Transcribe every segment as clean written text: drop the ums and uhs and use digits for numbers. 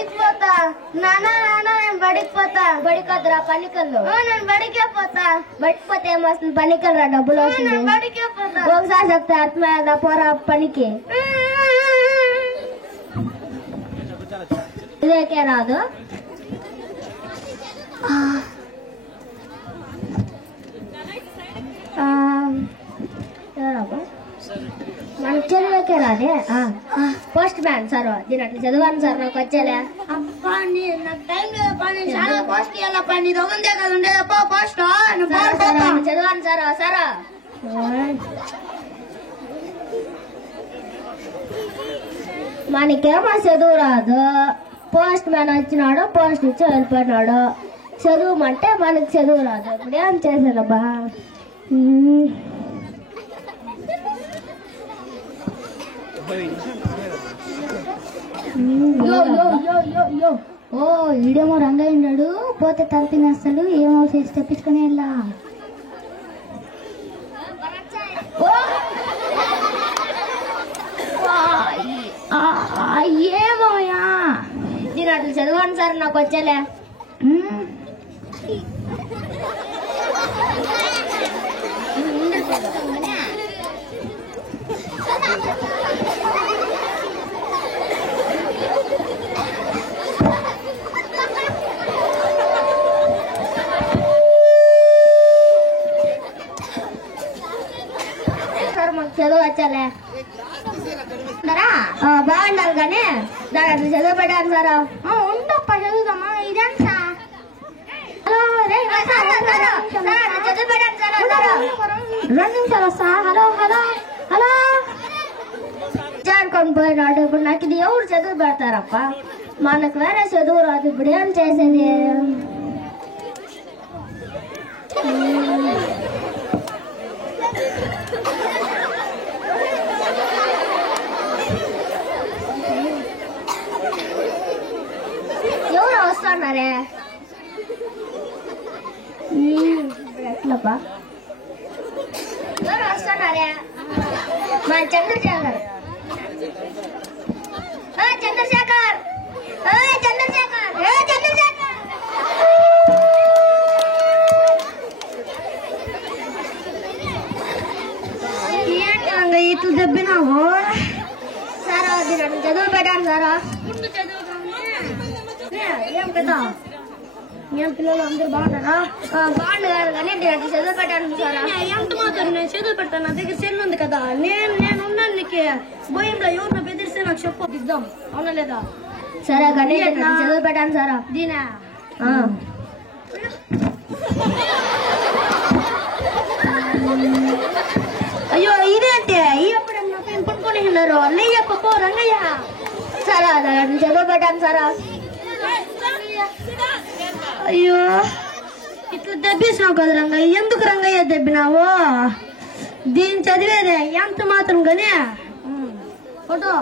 బడికి పోతా. నాన్న నేను బడికి పోతా. బడికి వద్దురా పనికల్లో. నేను బడికే పోతా. బడికి పోతే ఏమొస్తుంది? పనికల్ రా, డబ్బులు వస్తుంది. బడికే పోతా. ఒకసారి చెప్తే అర్థమైందా? పోరా పనికి. ఇదేకే రాదు. మనకు చదివేకే రాదే. పోస్ట్ మ్యాన్ సార్ దీని అట్లా చదివాను సార్. నాకు వచ్చేలే. అబ్బా నాకు టైం లేదు పని. చాలా పోస్ట్ ఇవ్వాల పని. ఇది ఉందే కదా ఉండేది. పోస్ట్ చదివాను సార్. సారా మనకేమో చదువు రాదు. పోస్ట్ మ్యాన్ వచ్చినాడు, పోస్ట్ ఇచ్చి వెళ్ళిపోయినాడు. చదువుమంటే మనకి చదువు రాదు. ఇప్పుడు ఏం చేసేదబ్బా? ఓ ఈడేమో రంగయ్య ఉన్నాడు. పోతే తల తినేస్తాడు. ఏమో చేసి తెప్పించుకుని వెళ్ళా. ఏమోయా దీని అట్లా చదవండి సార్. నాకు వచ్చేలే. సార్ మాకు చదువు వచ్చాలే. బాగుండాలి కానీ దాని అట్లా చదువు పెట్టాను సార్. ఉండప్ప చదువుతామా. ఇదేం సార్? హలో చదువు పెట్టాను సార్. 2 నిమిషాలు వస్తా. హలో హలో హలో జారుకొని పోయినాడు. ఇప్పుడు నాకు ఇది ఎవరు చదువు పెడతారప్ప? మనకు వేరే చదువు రాదు. ఇప్పుడు ఏం చేసేది? ఎవరు వస్తున్నారే? ఎట్లప్పా ఎవరు వస్తున్నారే? మా చంద్రశేఖర్. చంద్రశేఖర్ చంద్రశేఖర్ చంద్రశేఖర్ ఏంటి ఇట్లు దెబ్బినావు సారా? చదువు పెట్టాను సారా. ఏం కదా ఏం పిల్లలు అందరూ బాగున్నారా? బాగున్నారు కానీ చదువు పెట్టాను సారా. ఎంత మాత్రం నేను చదువు పెడతాను. నా దగ్గర సెల్ ఉంది కదా. నేను ఉన్నాను. నీకు భయంలో ఎవరిని బెదిరిస్తే నాకు చెప్పు. దిద్దాం అవునా లేదా? సరే కానీ చదువు పెట్టాను సారా. దీనా అయ్యో ఇదేంటి? ఎప్పుడు పడుకొని ఉన్నారు. లేయప్ప పో రంగయ్య. సరే చదువు పెట్టాను సారా. అయ్యో ఇట్లా దెబ్బేసినావు కదా రంగయ్య. ఎందుకు రంగయ్య దెబ్బినావు? దీన్ని చదివేదే ఎంత మాత్రం కానీ ఫోటో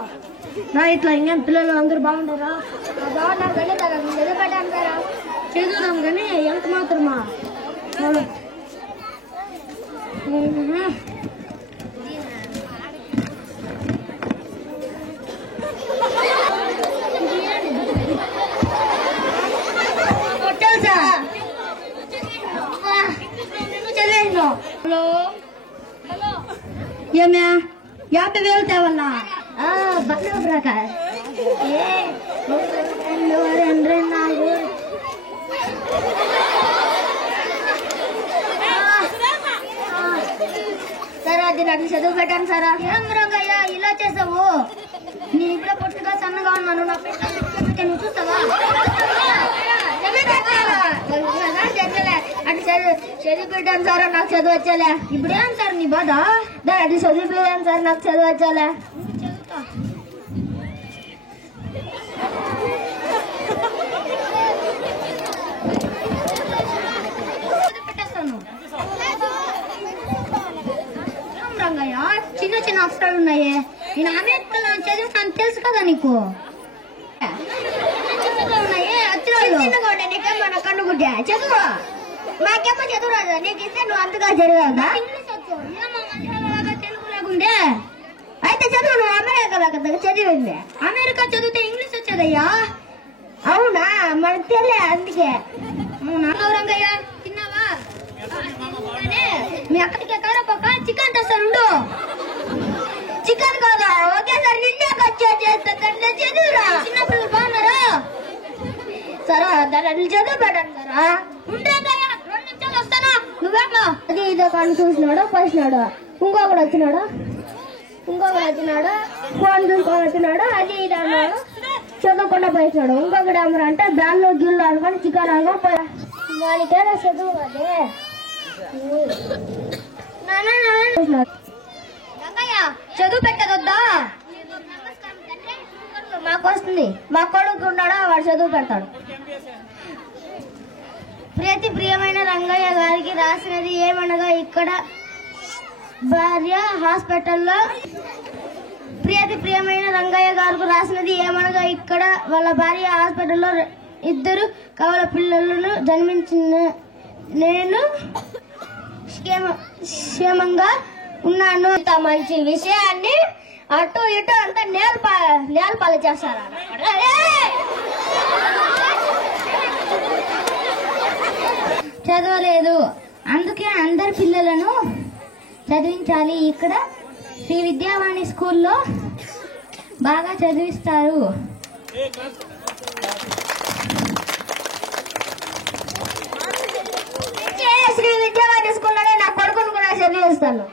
నా ఇట్లా ఇంకేం పిల్లలు అందరూ బాగుంటారా? బాగున్నారు కానీ చదువు పెట్టాను సారా. చదువుదాం కానీ ఎంత మాత్రమా? హలో హలో ఏమే 50,000 తేవల్లా? బట్టలు ప్రకాష్ సరే అది నాకు చదువు పెట్టాను సారా. ఏం రంగయ్య ఇలా చేసావు? నేను ఇప్పుడే పొట్టుగా సన్నగా ఉన్నాను. నా పెట్టి నువ్వు చూస్తావా? అంటే చదువు పెట్టాను సార్. నాకు చదువు వచ్చాలే. ఇప్పుడు ఏం సార్ నీ బాధ? అది చదువు పెట్టాను సార్. నాకు చదువు వచ్చాలే. చదువుతా పెట్టేస్తాను. రంగయ్య చిన్న చిన్న అక్షరాలు ఉన్నాయి. నేను అమెరికాలో చదువుతాను తెలుసు కదా నీకు. ఉన్నాయి చిన్నగా ఉండే. నీకేమన్నా కన్నుకుంటే చదువు. మాకేమో చదువు రాదా? నీకు ఇస్తే నువ్వు అంతగా చదివాదా? ఇంగ్లీష్ వచ్చు. తెలుగు లేకుండే అయితే చదువు. నువ్వు అమెరికా కదా చదివింది. అమెరికా చదివితే ఇంగ్లీష్ వచ్చేదయ్యా. మనకు తెలియ అందుకే రంగయ్య తిన్నావా మీ అక్కడికి కరపక చికెన్ తెస్తాడు చికెన్ కాదా ఒకేసారి నిండా ఖర్చు చేస్తా చదువురా చిన్నప్పుడు బాగున్నారా సరే దాన్ని చదువు పెట్టండి సరా ఉండే 2 నిమిషాలు వస్తాను నువ్వేమో అది ఇదో కానీ చూసినాడు పోసినాడు ఇంకొకడు వచ్చినాడు ఫోన్ చూసుకొని వచ్చినాడు అది ఇది అన్నాడు చదువుకుండా పోయినాడు ఇంకొకటి ఏమరా అంటే దానిలో గిల్లు అనుకొని చికెన్ అనుకొని పోయా వాళ్ళకేదో చదువు అదే చదువు పెట్టదొద్దా మాకు వస్తుంది మా కొడుకు ఉన్నాడా వాడు చదువు పెడతాడు ప్రియతి ప్రియమైన రంగయ్య గారికి రాసినది ఏమనగా ఇక్కడ భార్య హాస్పిటల్లో ప్రియతి ప్రియమైన రంగయ్య గారికి రాసినది ఏమనగా ఇక్కడ వాళ్ళ భార్య హాస్పిటల్లో 2 కవల పిల్లలను జన్మించిన నేను క్షేమంగా ఉన్నాను ఇంత మంచి విషయాన్ని అటు ఇటు అంతా నేలపాలు చేస్తారా చదవలేదు అందుకే అందరి పిల్లలను చదివించాలి ఇక్కడ శ్రీ విద్యావాణి స్కూల్లో బాగా చదివిస్తారు శ్రీ విద్యావాణి స్కూల్లోనే నా కొడుకును కూడా చదివిస్తాను